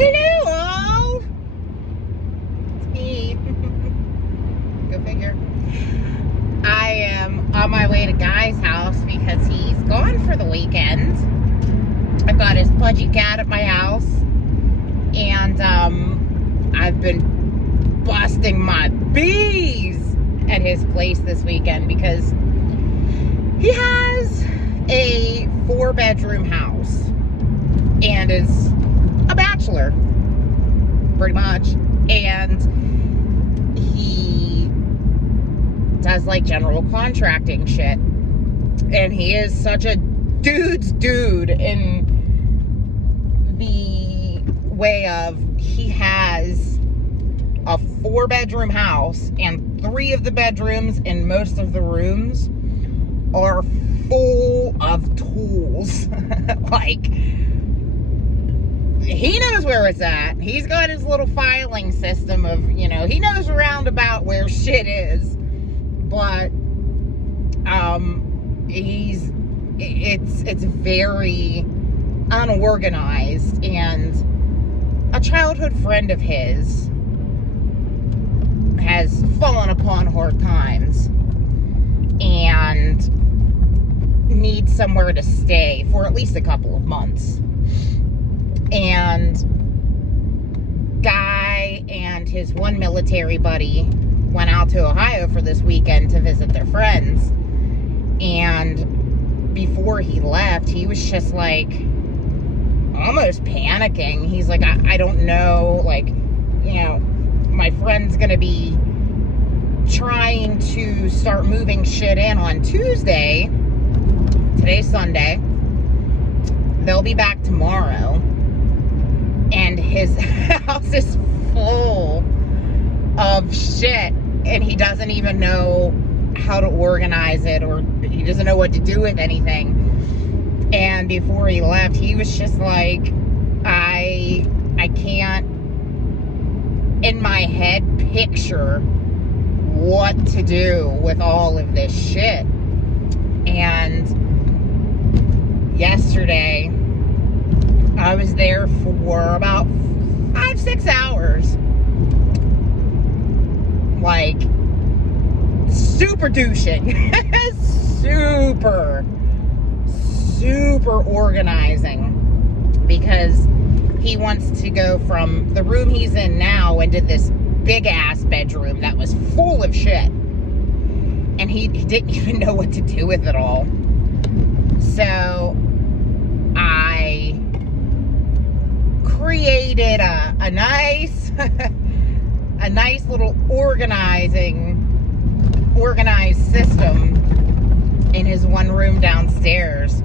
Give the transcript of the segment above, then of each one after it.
Hello! It's me. Go figure. I am on my way to Guy's house because he's gone for the weekend. I've got his pudgy cat at my house. And I've been busting my bees at his place this weekend because he has a 4-bedroom house and is a bachelor, pretty much. And he does like general contracting shit. And he is such a dude's dude in the way of he has a 4-bedroom house, and 3 of the bedrooms and most of the rooms are full of tools. Like, he knows where it's at. He's got his little filing system of, you know, he knows around about where shit is. But it's very unorganized, and a childhood friend of his has fallen upon hard times and needs somewhere to stay for at least a couple of months. And Guy and his one military buddy went out to Ohio for this weekend to visit their friends. And before he left, he was just like almost panicking. He's like, I don't know, like, you know, my friend's gonna be trying to start moving shit in on Tuesday. Today's Sunday. They'll be back tomorrow. And his house is full of shit, and he doesn't even know how to organize it, or he doesn't know what to do with anything. And before he left, he was just like, I can't in my head picture what to do with all of this shit. And yesterday I was there for about 5-6 hours. Like, super douching. super organizing. Because he wants to go from the room he's in now into this big ass bedroom that was full of shit. And he didn't even know what to do with it all. So I created a nice a nice little organized system in his one room downstairs,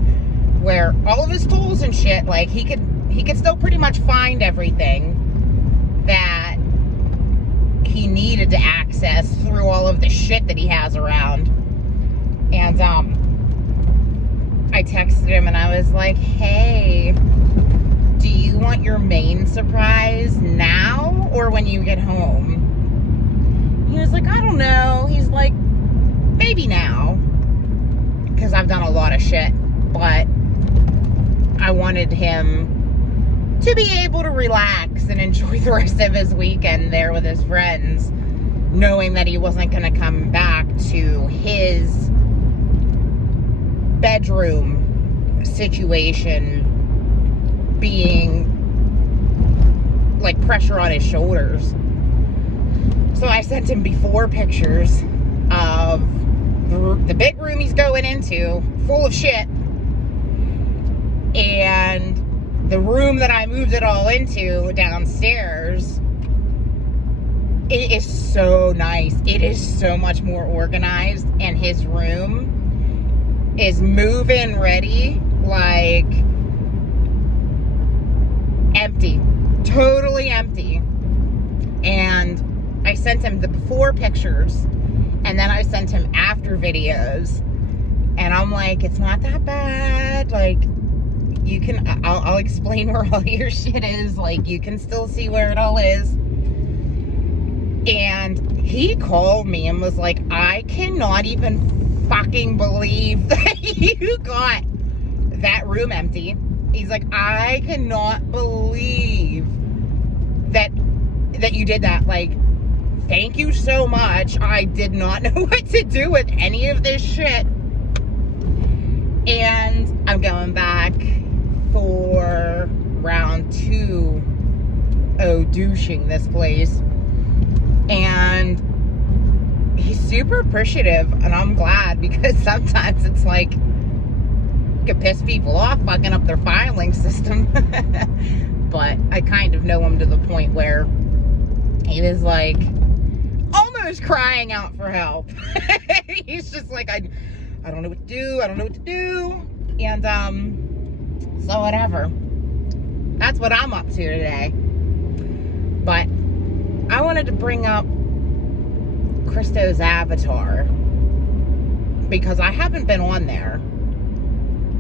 where all of his tools and shit, like, he could still pretty much find everything that he needed to access through all of the shit that he has around. And I texted him and I was like, hey, do you want your main surprise now or when you get home? He was like, I don't know. He's like, maybe now, because I've done a lot of shit, but I wanted him to be able to relax and enjoy the rest of his weekend there with his friends, knowing that he wasn't going to come back to his bedroom situation being like pressure on his shoulders. So I sent him before pictures of the big room he's going into, full of shit, and the room that I moved it all into downstairs. It is so nice. It is so much more organized, and his room is move-in ready, like empty, totally empty. And I sent him the before pictures, and then I sent him after videos, and I'm like, it's not that bad. Like, you can, I'll explain where all your shit is. Like, you can still see where it all is. And he called me and was like, I cannot even fucking believe that you got that room empty. He's like, I cannot believe you did that. Like, thank you so much. I did not know what to do with any of this shit. And I'm going back for round 2 douching this place. And he's super appreciative, and I'm glad, because sometimes it's like, you can piss people off fucking up their filing system. But I kind of know him to the point where he was like almost crying out for help. He's just like, I don't know what to do. I don't know what to do. And so whatever. That's what I'm up to today. But I wanted to bring up Christo's avatar, because I haven't been on there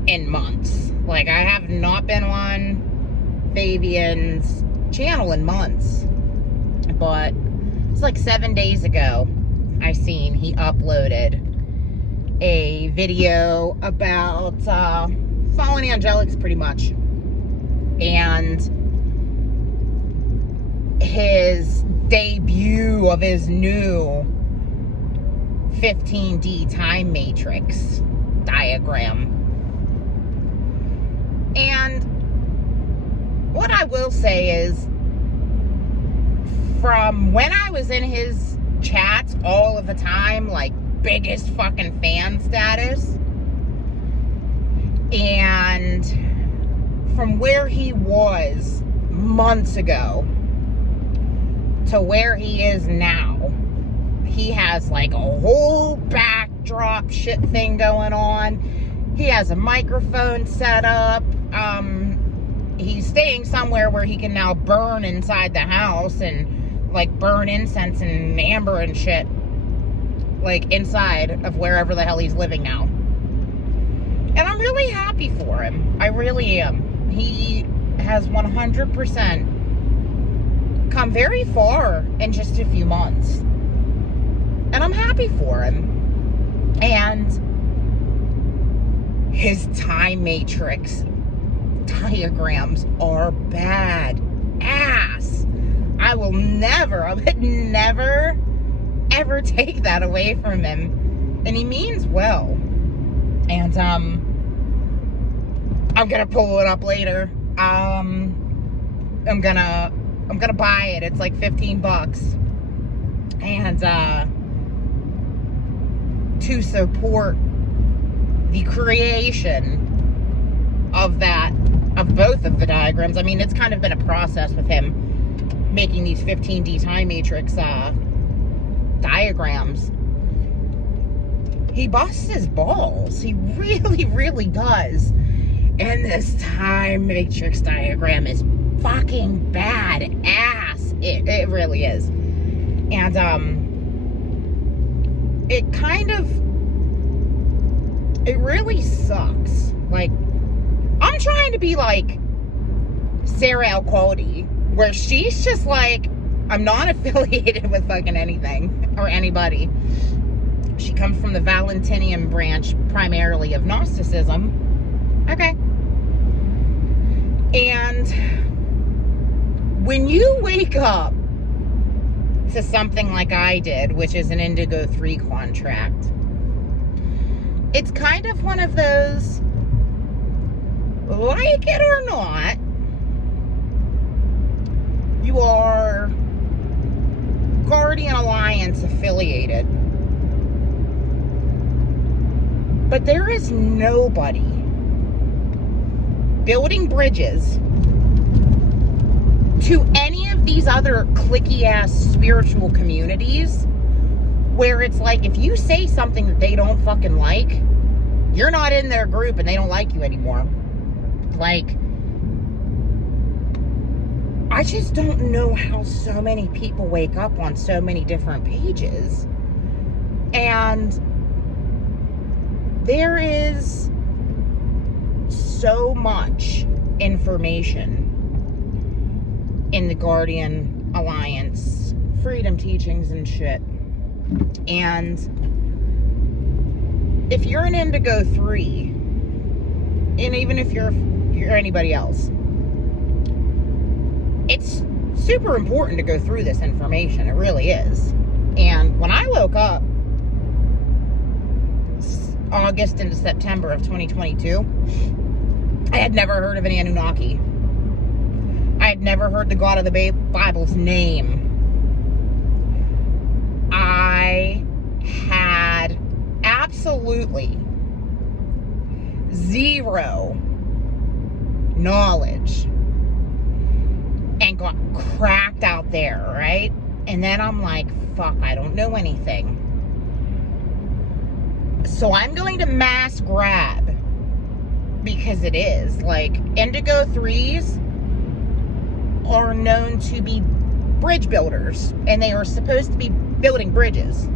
in months. Like, I have not been on Fabian's channel in months. But it's like 7 days ago, I seen he uploaded a video about fallen angelics, pretty much. And his debut of his new 15D time matrix diagram. And what I will say is, from when I was in his chats all of the time, like biggest fucking fan status, and from where he was months ago to where he is now, he has like a whole backdrop shit thing going on. He has a microphone set up. He's staying somewhere where he can now burn inside the house and like burn incense and amber and shit, like inside of wherever the hell he's living now. And I'm really happy for him. I really am. He has 100% come very far in just a few months. And I'm happy for him. And his time matrix diagrams are bad ass. I would never, ever take that away from him. And he means well. And, I'm gonna pull it up later. I'm gonna buy it. It's like $15. And, to support the creation of both of the diagrams. I mean, it's kind of been a process with him making these 15D time matrix diagrams. He busts his balls. He really, really does. And this time matrix diagram is fucking bad ass. It really is. And it really sucks. Like, I'm trying to be like Sarah Alcaldi, where she's just like, I'm not affiliated with fucking anything or anybody. She comes from the Valentinian branch, primarily of Gnosticism. Okay. And when you wake up to something like I did, which is an Indigo 3 contract, it's kind of one of those, like it or not, you are Guardian Alliance affiliated. But there is nobody building bridges to any of these other cliquey-ass spiritual communities where it's like, if you say something that they don't fucking like, you're not in their group and they don't like you anymore. Like, I just don't know how so many people wake up on so many different pages. And there is so much information in the Guardian Alliance, freedom teachings and shit. And if you're an Indigo 3, and even if you're anybody else, it's super important to go through this information. It really is. And when I woke up August into September of 2022, I had never heard of an Anunnaki. I had never heard the God of the Bible's name. I had absolutely zero knowledge and got cracked out there, right? And then I'm like, fuck, I don't know anything. So I'm going to mass grab, because it is. Like, Indigo 3s are known to be bridge builders, and they are supposed to be building bridges.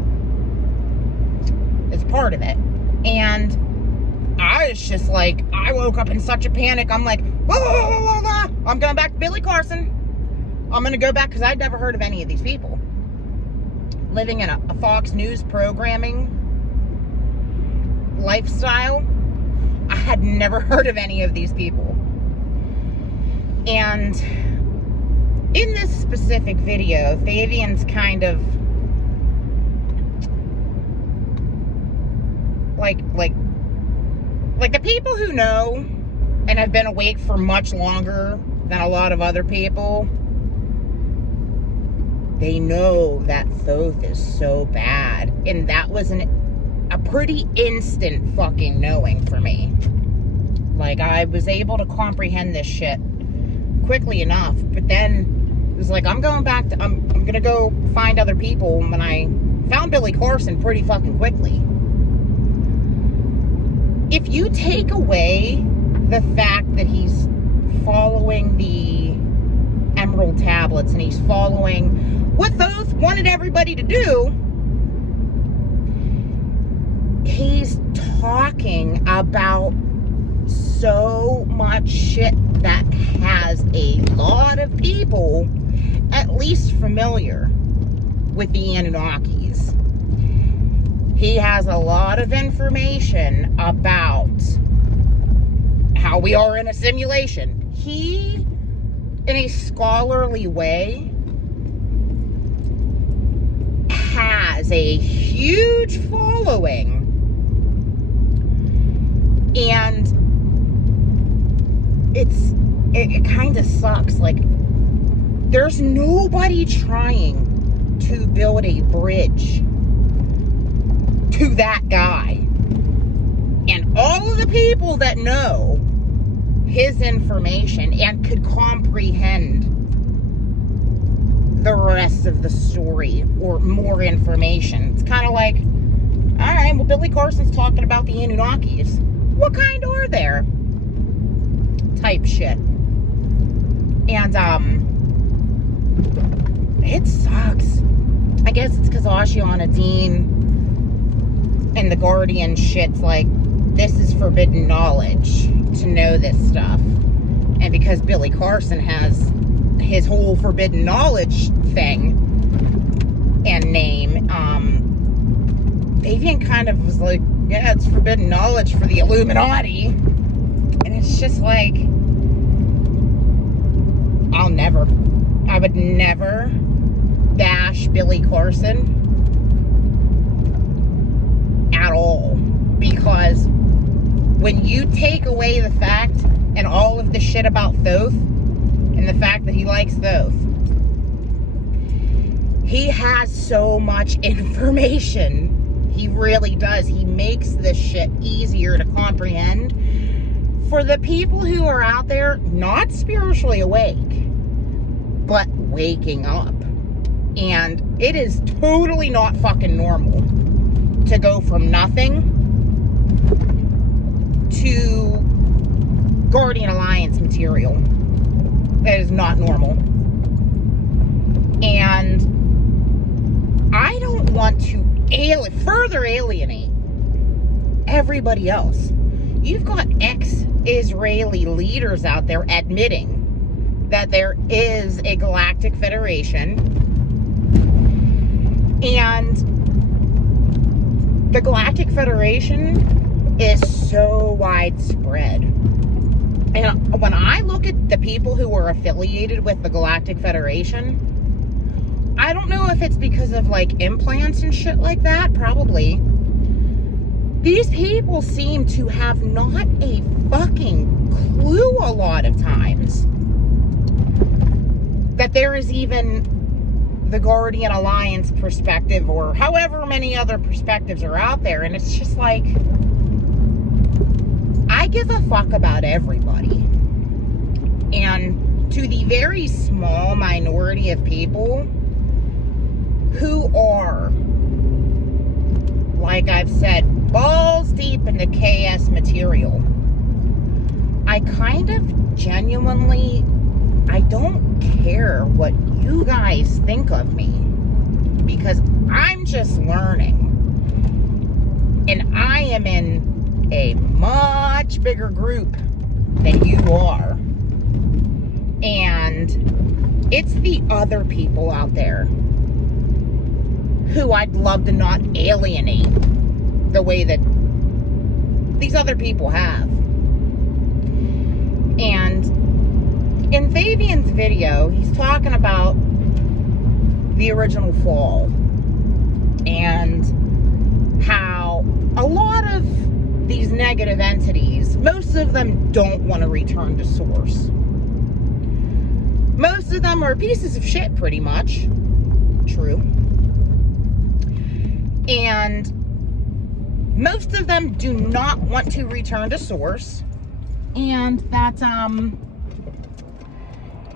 It's part of it. And I was just like, I woke up in such a panic. I'm like, I'm going back to Billy Carson. I'm going to go back, because I'd never heard of any of these people. Living in a Fox News programming lifestyle, I had never heard of any of these people. And in this specific video, Fabian's kind of like the people who know and have been awake for much longer than a lot of other people, they know that Thoth is so bad. And that was a pretty instant fucking knowing for me. Like, I was able to comprehend this shit quickly enough, but then it was like, I'm going back to, I'm gonna go find other people. And I found Billy Carson pretty fucking quickly. If you take away the fact that he's following the Emerald Tablets and he's following what Thoth wanted everybody to do, he's talking about so much shit that has a lot of people at least familiar with the Anunnakis. He has a lot of information about how we are in a simulation. He, in a scholarly way, has a huge following. And it kind of sucks. Like, there's nobody trying to build a bridge to that guy. And all of the people that know his information and could comprehend the rest of the story or more information, it's kind of like, all right, well, Billy Carson's talking about the Anunnakis. What kind are there? Type shit. And, it sucks. I guess it's because Ashiana Dean and the Guardian shit's like, this is forbidden knowledge to know this stuff. And because Billy Carson has his whole forbidden knowledge thing and name, Fabian kind of was like, yeah, it's forbidden knowledge for the Illuminati. And it's just like, I would never bash Billy Carson at all. Because when you take away the fact and all of the shit about Thoth and the fact that he likes Thoth, he has so much information. He really does. He makes this shit easier to comprehend for the people who are out there not spiritually awake, but waking up. And it is totally not fucking normal to go from nothing to Guardian Alliance material. That is not normal. And I don't want to further alienate everybody else. You've got ex-Israeli leaders out there admitting that there is a galactic federation, and the Galactic Federation is so widespread And when I look at the people who are affiliated with the Galactic Federation, I don't know if it's because of like implants and shit like that, probably. These people seem to have not a fucking clue a lot of times that there is even the Guardian Alliance perspective, or however many other perspectives are out there. And it's just like, I give a fuck about everybody. And to the very small minority of people who are, like I've said, balls deep into KS material, I kind of genuinely, I don't care what you guys think of me, because I'm just learning. And I am in a much bigger group than you are. And it's the other people out there who I'd love to not alienate the way that these other people have. And in Fabian's video, he's talking about the original fall and how a lot of these negative entities, most of them don't want to return to source. Most of them are pieces of shit, pretty much. True. And most of them do not want to return to source. And that,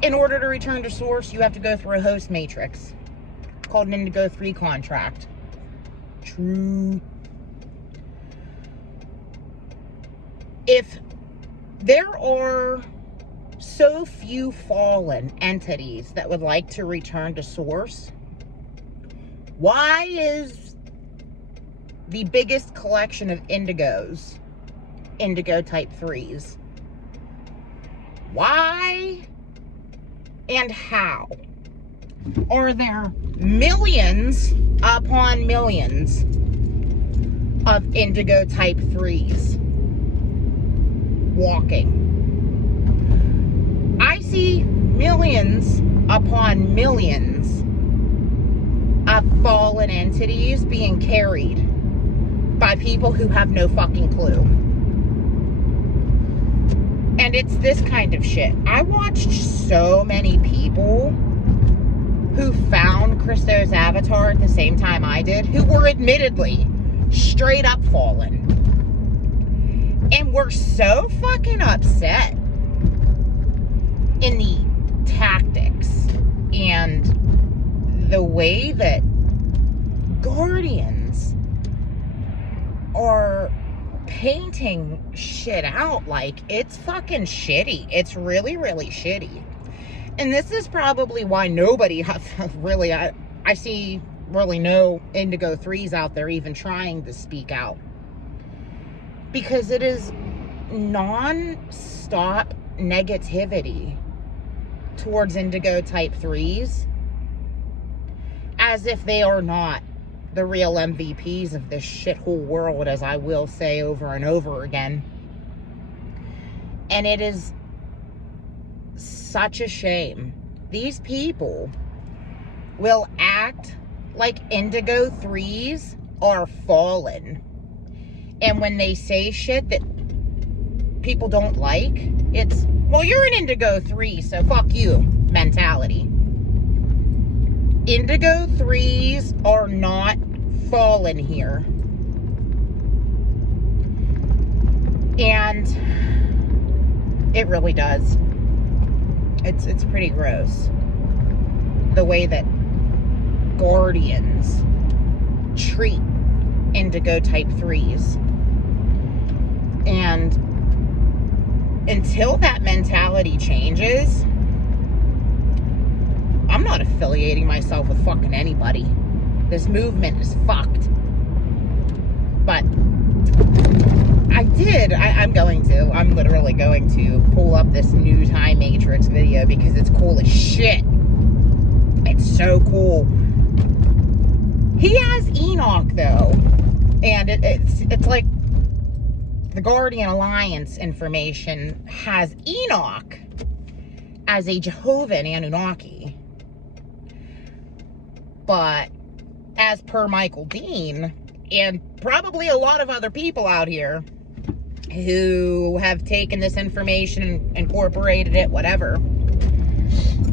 in order to return to source, you have to go through a host matrix called an Indigo 3 contract. True. If there are so few fallen entities that would like to return to source, why is the biggest collection of indigos Indigo type 3s? Why and how are there millions upon millions of Indigo type 3s walking? I see millions upon millions of fallen entities being carried by people who have no fucking clue. And it's this kind of shit. I watched so many people who found Christo's avatar at the same time I did, who were admittedly straight up fallen, and were so fucking upset in the tactics and the way that Guardians are painting shit out. Like, it's fucking shitty. It's really, really shitty. And this is probably why nobody has really, I see really no Indigo 3s out there even trying to speak out. Because it is non-stop negativity towards Indigo type 3s, as if they are not the real MVPs of this shithole world, as I will say over and over again. And it is such a shame. These people will act like Indigo 3s are fallen. And when they say shit that people don't like, it's, well, you're an Indigo 3, so fuck you mentality. Indigo 3s are not fallen here. And it really does. It's pretty gross. The way that Guardians treat Indigo type 3s. And until that mentality changes, I'm not affiliating myself with fucking anybody. This movement is fucked. But I'm literally going to pull up this new Time Matrix video because it's cool as shit. It's so cool. He has Enoch though. And it's like the Guardian Alliance information has Enoch as a Jehovah Anunnaki. But as per Michael Dean, and probably a lot of other people out here who have taken this information and incorporated it, whatever,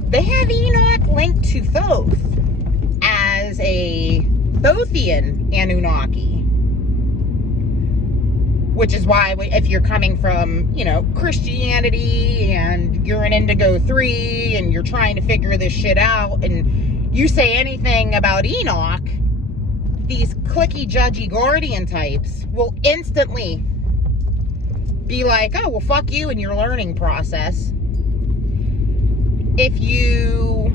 they have Enoch linked to Thoth as a Thothian Anunnaki. Which is why, if you're coming from, you know, Christianity and you're an Indigo 3 and you're trying to figure this shit out and you say anything about Enoch, these clicky, judgy Guardian types will instantly be like, oh, well, fuck you and your learning process. If you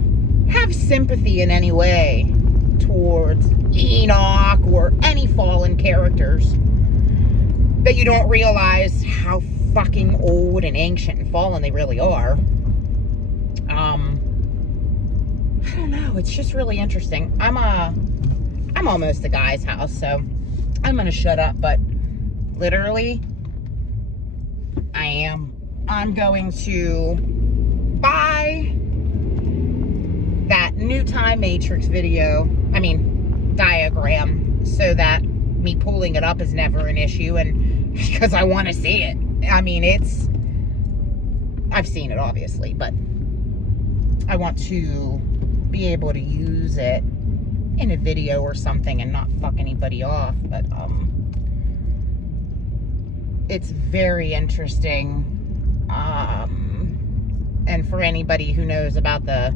have sympathy in any way towards Enoch or any fallen characters, that you don't realize how fucking old and ancient and fallen they really are. I don't know. It's just really interesting. I'm almost a guy's house, so I'm gonna shut up. But literally, I am. I'm going to buy that new time matrix diagram, so that me pulling it up is never an issue, and because I want to see it. I mean, I've seen it obviously, but I want to be able to use it in a video or something and not fuck anybody off. But it's very interesting, and for anybody who knows about the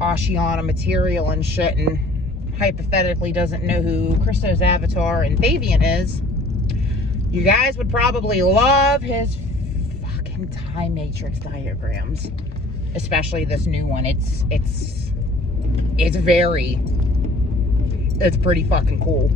Oceana material and shit, and hypothetically doesn't know who Christo's avatar and Thavian is, you guys would probably love his fucking time matrix diagrams, especially this new one. It's pretty fucking cool.